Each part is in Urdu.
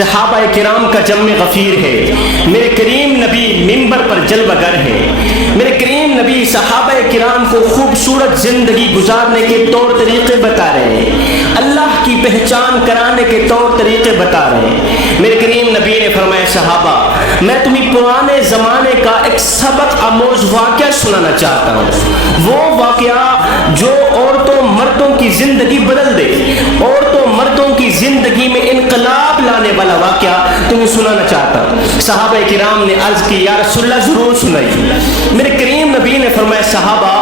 صحابہ کرام کا جم غفیر ہے، میرے کریم نبی منبر پر جلوہ گر ہے، میرے کریم نبی صحابہ کرام کو خوبصورت زندگی گزارنے کے طور طریقے بتا رہے ہیں، اللہ کی پہچان کرانے کے طور طریقے بتا رہے ہیں۔ میرے کریم نبی نے فرمایا صحابہ میں تمہیں پرانے زمانے کا ایک سبق آموز واقعہ سنانا چاہتا ہوں، وہ واقعہ جو عورتوں مردوں کی زندگی بدل دے، عورتوں مردوں کی زندگی میں انقلاب لانے والا واقعہ تمہیں سنانا چاہتا ہوں۔ صحابہ کرام نے عرض کی یا رسول اللہ ضرور سنائیے۔ میرے کریم نبی نے فرمایا صحابہ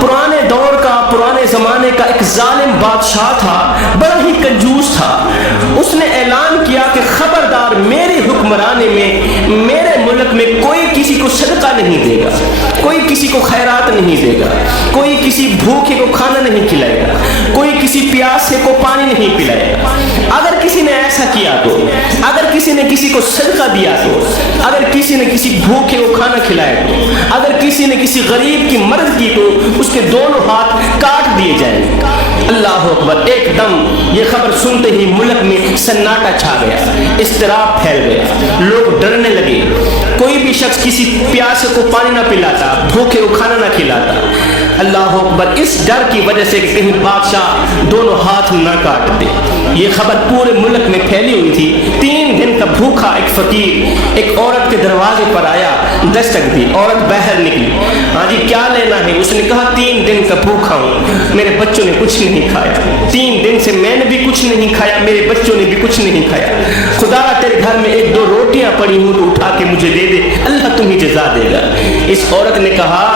پرانے دور کا، پرانے زمانے کا ایک ظالم بادشاہ تھا، بڑا ہی کنجوس تھا۔ اس نے اعلان کیا کہ خبردار میری حکمرانی میں، میرے ملک میں کوئی کسی کو صدقہ نہیں دے گا، کوئی کسی کو خیرات نہیں دے گا، کوئی کسی بھوکے کو کھانا نہیں کھلائے گا، کوئی کسی پیاسے کو پانی نہیں پلائے گا۔ اگر کسی نے ایسا کیا تو، اگر کسی نے کسی کو صدقہ دیا تو، اگر کسی نے کسی بھوکے کو کھانا کھلایا تو، اگر کسی نے کسی غریب کی مدد کی تو اس کے دونوں ہاتھ کاٹ دیے جائیں گے۔ اللہ اکبر! ایک دم یہ خبر سنتے ہی ملک میں سناٹا چھا گیا، اضطراب پھیل گیا، لوگ ڈرنے لگے۔ کوئی بھی شخص کسی پیاسے کو پانی نہ پلاتا، بھوکے کو کھانا نہ کھلاتا۔ اللہ اکبر! اس ڈر کی وجہ سے کہ کہیں بادشاہ دونوں ہاتھ نہ کاٹ دے۔ یہ خبر پورے ملک میں پھیلی ہوئی تھی۔ 3 دن کا بھوکا ایک فقیر ایک عورت کے دروازے پر آیا، دستک دی، عورت باہر نکلی۔ ہاں جی کیا لینا ہے؟ اس نے کہا 3 دن کا بھوکا ہوں، میرے بچوں نے کچھ نہیں کھایا، 3 دن سے میں نے بھی کچھ نہیں کھایا، میرے بچوں نے بھی کچھ نہیں کھایا، خدا تیرے گھر میں 1-2 روٹیاں پڑی ہوں تو اٹھا کے مجھے دے دے، اللہ تمہیں جزا دے گا۔ اس عورت نے کہا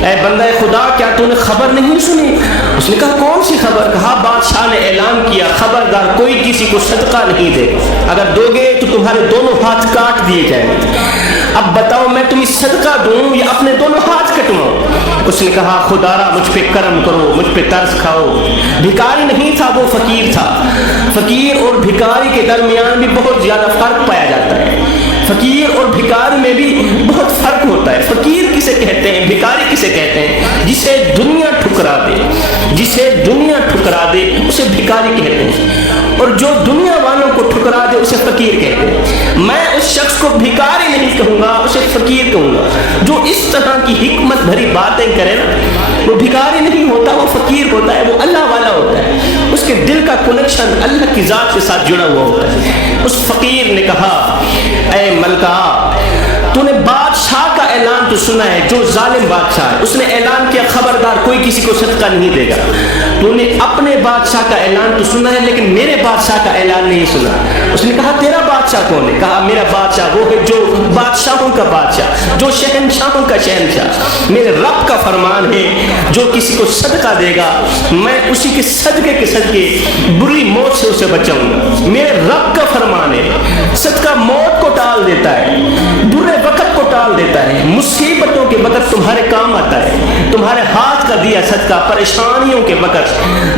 اے بندہ خدا کیا تو نے خبر نہیں سنی؟ اس نے کہا کون سی خبر؟ کہا بادشاہ نے اعلان کیا خبردار کوئی کسی کو صدقہ نہیں دے گا، اگر دو گے تو تمہارے دونوں ہاتھ کاٹ دیے جائیں گے۔ اب بتاؤ میں تمہیں صدقہ دوں یا اپنے دونوں ہاتھ کٹواؤں؟ اس نے کہا خدا را مجھ پہ کرم کرو، مجھ پہ ترس کھاؤ۔ بھکاری نہیں تھا، وہ فقیر تھا۔ فقیر اور بھکاری کے درمیان بھی بہت زیادہ فرق پایا جاتا ہے۔ فقیر اور بھکاری میں بھی بہت فرق ہوتا ہے۔ فقیر کسے کہتے ہیں، بھکاری کسے کہتے ہیں؟ جسے دنیا ٹھکرا دے، جسے دنیا ٹھکرا دے اسے بھکاری کہتے ہیں، اور جو دنیا والوں کو ٹھکرا دے اسے فقیر کہتے ہیں۔ میں اس شخص کو بھکاری نہیں کہوں گا، اسے فقیر کہوں گا۔ جو اس طرح کی حکمت بھری باتیں کرے نا، وہ بھکاری نہیں ہوتا، وہ فقیر ہوتا ہے، وہ اللہ والا ہوتا ہے، اس کے دل کا کنیکشن اللہ کی ذات کے ساتھ جڑا ہوا ہوتا ہے۔ اس فقیر نے کہا اے ملکہ تو نے بادشاہ کا اعلان تو سنا ہے، جو ظالم بادشاہ ہے اس نے اعلان کیا خبردار کوئی کسی کو صدقہ نہیں دے گا۔ تو نے اپنے بادشاہ کا اعلان تو سنا ہے لیکن میرے بادشاہ کا اعلان نہیں سنا۔ اس نے کہا تیرا بادشاہ کون ہے؟ کہا میرا بادشاہ وہ ہے جو بادشاہوں کا بادشاہ، جو شہنشاہوں کا شہنشاہ، میرے رب کا فرمان ہے جو کسی کو صدقہ دے گا میں اسی کے صدقے کے صدقے بری موت سے اسے بچاؤں گا۔ میرے رب کا فرمان ہے، صدقہ موت کو ٹال دیتا ہے، برے وقت کو ٹال دیتا ہے، مصیبتوں کے وقت تمہارے کام آتا ہے، تمہارے ہاتھ کا دیا صدقہ پریشانیوں کے وقت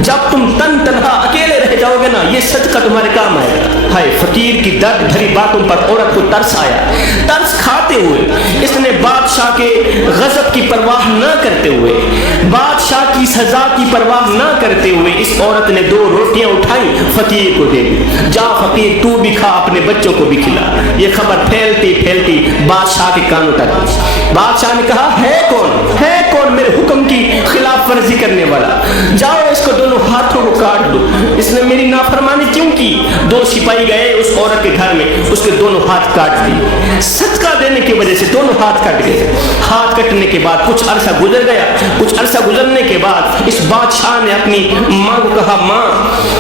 جب تم تنہا اکیلے رہ جاؤ گے نا، یہ صدقہ تمہارے کام آئے گا۔ ہائے فقیر کی درد بھری باتوں پر عورت کو ترس آیا۔ ترس کھاتے ہوئے اس نے بادشاہ کے غضب کی پرواہ نہ کرتے ہوئے، بادشاہ کی سزا کی پرواہ نہ کرتے ہوئے اس عورت نے 2 روٹیاں اٹھائی فقیر کو دے دی۔ جا فقیر تو بھی کھا، اپنے بچوں کو بھی کھلا۔ یہ خبر پھیلتی پھیلتی بادشاہ کے کانوں تک۔ بادشاہ نے کہا ہے کون میرے حکم کی خلاف ورزی کرنے والا؟ جاؤ اس کو دونوں ہاتھوں کو کاٹ دو، اس نے میری نافرمانی کیوں کی؟ 2 سپاہی گئے اس عورت کے گھر میں، اس کے دونوں ہاتھ کاٹ دیے۔ صدقہ دینے کی وجہ سے دونوں ہاتھ کٹ گئے۔ ہاتھ کٹنے کے بعد کچھ عرصہ گزر گیا، کچھ عرصہ گزرنے کے بعد اس بادشاہ نے اپنی ماں کو کہا ماں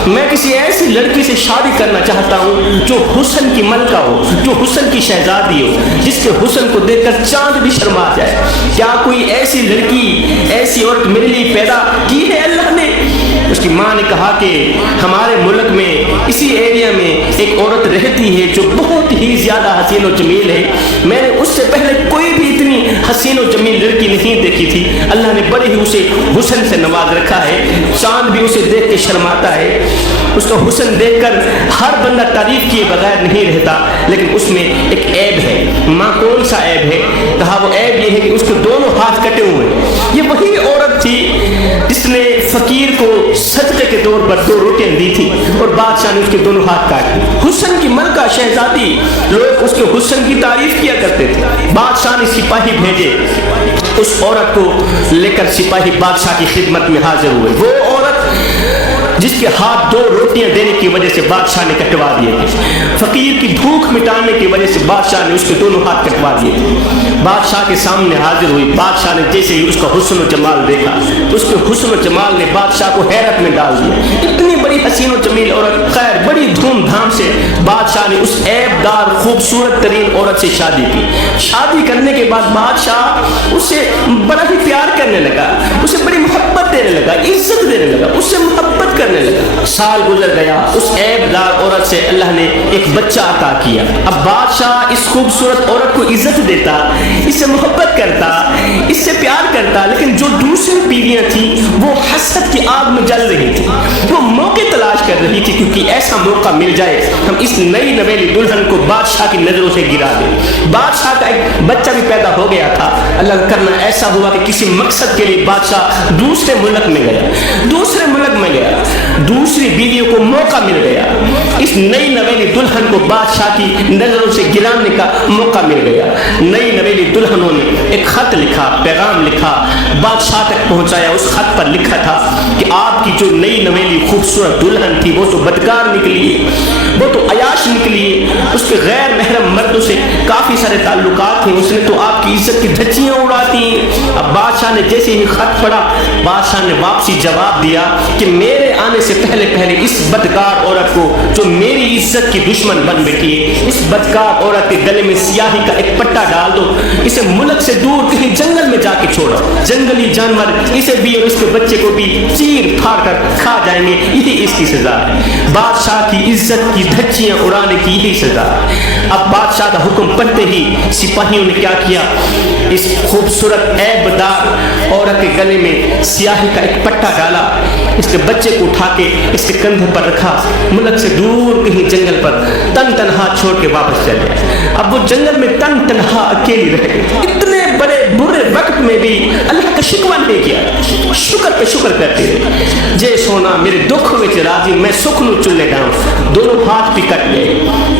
میں کسی ایسی لڑکی سے شادی کرنا چاہتا ہوں جو حسن کی ملکہ ہو، جو حسن کی شہزادی ہو، جس کے حسن کو دیکھ کر چاند بھی شرما جائے۔ کیا کوئی ایسی لڑکی، ایسی عورت میرے لیے پیدا کی ہے اللہ نے؟ اس کی ماں نے کہا کہ ہمارے ملک میں اسی ایریا میں ایک عورت رہتی ہے جو بہت ہی زیادہ حسین و جمیل ہے، میں نے اس سے پہلے کوئی بھی اتنی حسین و جمیل لڑکی نہیں دیکھی تھی، اللہ نے بڑے ہی اسے حسن سے نواز رکھا ہے، چاند بھی اسے دیکھ کے شرماتا ہے. اس کا حسن دیکھ کر ہر بندہ تعریف کیے بغیر نہیں رہتا, لیکن اس میں ایک عیب ہے. ماں کون سا عیب ہے؟ کہا وہ عیب یہ ہے کہ اس کے دونوں ہاتھ کٹے ہوئے. یہ وہی عورت تھی جس نے فقیر کو صدقے کے طور پر 2 روٹیاں دی تھی اور بادشاہ نے اس کے دونوں ہاتھ کاٹ دیے. حسن کی ملکہ شہزادی, لوگ اس کے حسن کی تعریف کیا کرتے تھے. بادشاہ نے سپاہی بھیجے, اس عورت کو لے کر سپاہی بادشاہ کی خدمت میں حاضر ہوئے. وہ عورت جس کے ہاتھ 2 روٹیاں دینے کی وجہ سے بادشاہ نے کٹوا دیے تھے, فقیر کی بھوک مٹانے کی وجہ سے بادشاہ نے اس کے دونوں ہاتھ کٹوا دیے تھے. بادشاہ کے سامنے حاضر ہوئی. بادشاہ نے جیسے ہی اس کا حسن و جمال دیکھا, اس کے حسن و جمال نے بادشاہ کو حیرت میں ڈال دیا. اتنی بڑی حسین و جمیل عورت. خیر, بڑی دھوم دھام سے بادشاہ نے اس عیب دار خوبصورت ترین عورت سے شادی کی. شادی کرنے کے بعد بادشاہ اس سے بڑا ہی پیار کرنے لگا, اسے بڑی محبت دینے لگا, عزت دینے لگا, اس سے محبت کرنے لگا. سال گزر گیا. اس عیب دار عورت سے اللہ نے ایک بچہ عطا کیا. اب بادشاہ اس خوبصورت عورت کو عزت دیتا, اس سے محبت کرتا, اس سے پیار کرتا, لیکن جو دوسری بیویاں تھیں وہ حسد کی آگ میں جل رہی تھی. وہ موقع تلاش کر رہی تھی کیونکہ ایسا موقع مل جائے ہم اس نئی نویلی دلہن کو بادشاہ کی نظروں سے گرا دیں. بادشاہ کا ایک بچہ بھی پیدا ہو گیا تھا. اللہ کا کرنا ایسا ہوا کہ کسی مقصد کے لیے بادشاہ دوسرے ملک میں گیا. دوسری بیویوں کو موقع مل گیا. اس نئی نویلی دلہن کو بادشاہ کی نظروں سے گرانے کا موقع مل گیا. نئی نویلی دلہنوں نے ایک خط لکھا, پیغام لکھا, بادشاہ تک پہنچایا. اس خط پر لکھا تھا کہ آپ کی جو نئی نویلی خوبصورت دلہن تھی وہ تو بدکار نکلی ہے, وہ تو عیاش نکلی ہے, اس کے غیر محرم مردوں سے کافی سارے تعلقات ہیں, اس نے تو آپ کی عزت کی دھچیاں اڑاتی ہیں. اب بادشاہ نے جیسے ہی خط پڑھا, بادشاہ نے واپسی جواب دیا کہ میرے آنے سے پہلے اس بدکار عورت کو جو میری عزت کی دشمن بن بیٹھی ہے, اس بدکار عورت کے گلے میں سیاہی کا ایک پٹا ڈال دو, اسے ملک سے دور کہیں جنگل میں جا کے چھوڑو. جنگلی جانور اسے بھی اور اس کے بچے کو بھی چیر پھاڑ کر کھا جائیں گے, یہی اس کی سزا ہے. بادشاہ کی عزت کی دھچیاں اڑانے کی یہی سزا ہے. اب بادشاہ کا حکم پڑھتے ہی سپاہیوں نے کیا کیا, اس خوبصورت عیب دار عورت کے گلے میں سیاہی کا ایک پٹا ڈالا, اس کے بچے کو اٹھا کے اس کے کندھے پر رکھا, ملک سے دور کہیں جنگل پر تن تنہا چھوڑ کے واپس چلے. اب وہ جنگل میں تن تنہا اکیلی رہ گئی. اتنے بڑے برے وقت میں بھی اللہ کا شکوہ نہیں کیا, شکر پہ شکر کرتے رہے. جے سونا میرے دکھ وچ راضی, میں سکھ نو چلے ڈاؤں. دونوں ہاتھ بھی کٹ گئے.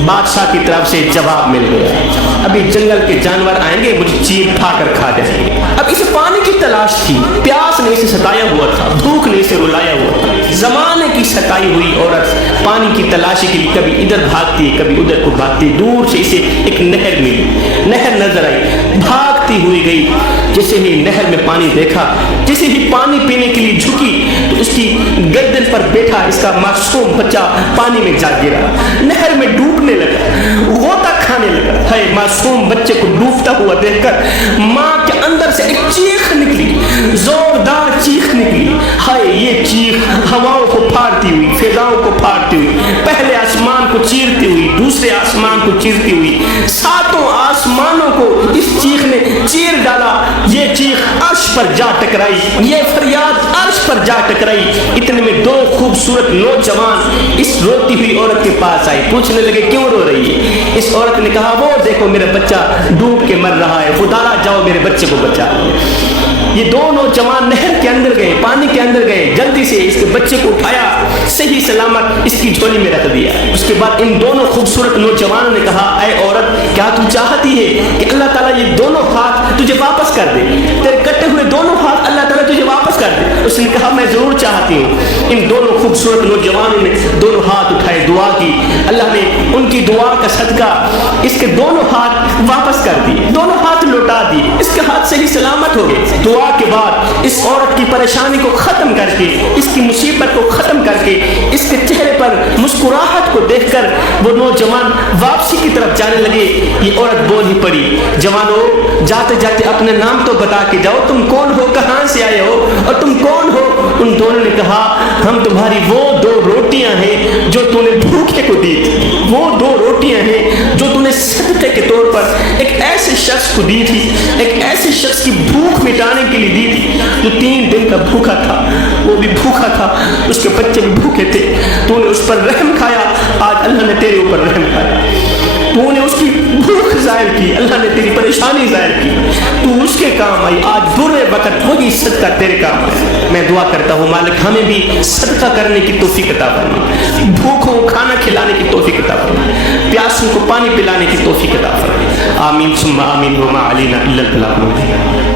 بادشاہ کی طرف سے جواب مل گیا, ابھی جنگل کے جانور آئیں گے, مجھے چیر کھا کر کھا جائیں گے. اب اسے پانی کی تلاش تھی, پیاس نے اسے ستایا ہوا تھا, بھوک نے اسے رلایا ہوا تھا. زمانے کی ستائی ہوئی عورت پانی کی تلاشی کے لیے کبھی ادھر بھاگتی, کبھی ادھر کو بھاگتی. دور سے اسے ایک نہر ملی, نہر نظر آئی, بھاگتی ہوئی گئی. جیسے ہی نہر میں پانی دیکھا, جیسے ہی پانی پینے کے لیے جھکی تو اس کی گردن پر بیٹھا اس کا معصوم بچہ پانی میں جا گرا, نہر میں ڈوبنے لگا, غوطہ کھانے لگا. ہے معصوم بچے کو ڈوبتا ہوا دیکھ کر ماں کے اندر سے ایک چیخ نکلی, زوردار چیخ نکلی. ہائے, یہ چیخ ہواؤں کو پھاڑتی ہوئی, فضاؤں کو پھاڑتی ہوئی, پہلے آسمان کو چیرتی ہوئی, دوسرے آسمان کو چیرتی ہوئی, 7 آسمانوں کو اس چیخ نے چیر ڈالا. یہ چیخ عرش پر جا ٹکرائی, یہ فریاد عرش پر جا ٹکرائی. اتنے میں 2 خوبصورت نوجوان اس روتی ہوئی عورت کے پاس آئے. پوچھنے لگے کیوں رو رہی ہے؟ اس عورت نے کہا وہ دیکھو میرا بچہ ڈوب کے مر رہا ہے, خدا جاؤ میرے بچے کو بچا. یہ 2 نوجوان نہر کے اندر گئے, پانی کے اندر گئے, جلدی سے اس کے بچے کو اٹھایا, صحیح سلامت اس کی جھولی میں رکھ دیا. اس کے بعد ان دونوں خوبصورت نوجوانوں نے کہا اے عورت, کیا تو چاہتی ہے کہ اللہ تعالیٰ یہ دونوں ہاتھ تجھے واپس کر دے, تیرے کٹے ہوئے دونوں ہاتھ اللہ تعالیٰ تجھے واپس کر دے؟ اس نے کہا میں ضرور چاہتی ہوں. ان دونوں خوبصورت نوجوانوں نے دونوں ہاتھ اٹھائے, دعا کی. اللہ نے ان کی دعا کا صدقہ اس کے دونوں ہاتھ واپس کر دیے, دونوں ہاتھ لوٹا دیے, اس کے ہاتھ صحیح سلامت ہو گئے. دعا کے بعد اس عورت کی پریشانی کو ختم کر کے, اس کی مصیبت کو ختم کر کے, اس کے چہرے پر مسکراہٹ کو دیکھ کر وہ نوجوان واپسی کی طرف جانے لگے. یہ عورت بول ہی پڑی, جوانو جاتے جاتے اپنے نام تو بتا کے جاؤ, تم کون ہو, کہاں سے آئے ہو اور تم کون ہو؟ ان دونوں نے کہا ہم تمہاری وہ 2 روٹیاں ہیں جو تو نے بھوکے کو دی تھی, وہ 2 روٹیاں ہیں جو تو نے صدقے کے طور پر ایک ایسے شخص کو دی تھی, ایک ایسے شخص کی بھوک مٹانے کے لیے دی تھی جو 3 دن کا بھوکا تھا, وہ بھی بھی بھوکا تھا، اس کے بچے بھی بھوکے تھے، تو نے اس پر رحم کھایا، آج اللہ نے تیرے اوپر رحم کھایا، تو نے اس کی بھوک ظاہر کی، اللہ نے تیری پریشانی ظاہر کی، تو اس کے کام آئی، آج برے وقت وہی صدقہ تیرے کام آئے۔ میں دعا کرتا ہوں مالک ہمیں بھی صدقہ کرنے کی توفیق عطا فرما، بھوکوں کو کھانا کھلانے کی توفیق عطا فرما، پیاسوں کو پانی پلانے کی توفیق عطا فرما، آمین ثم آمین، وما علینا الا البلاغ المبین۔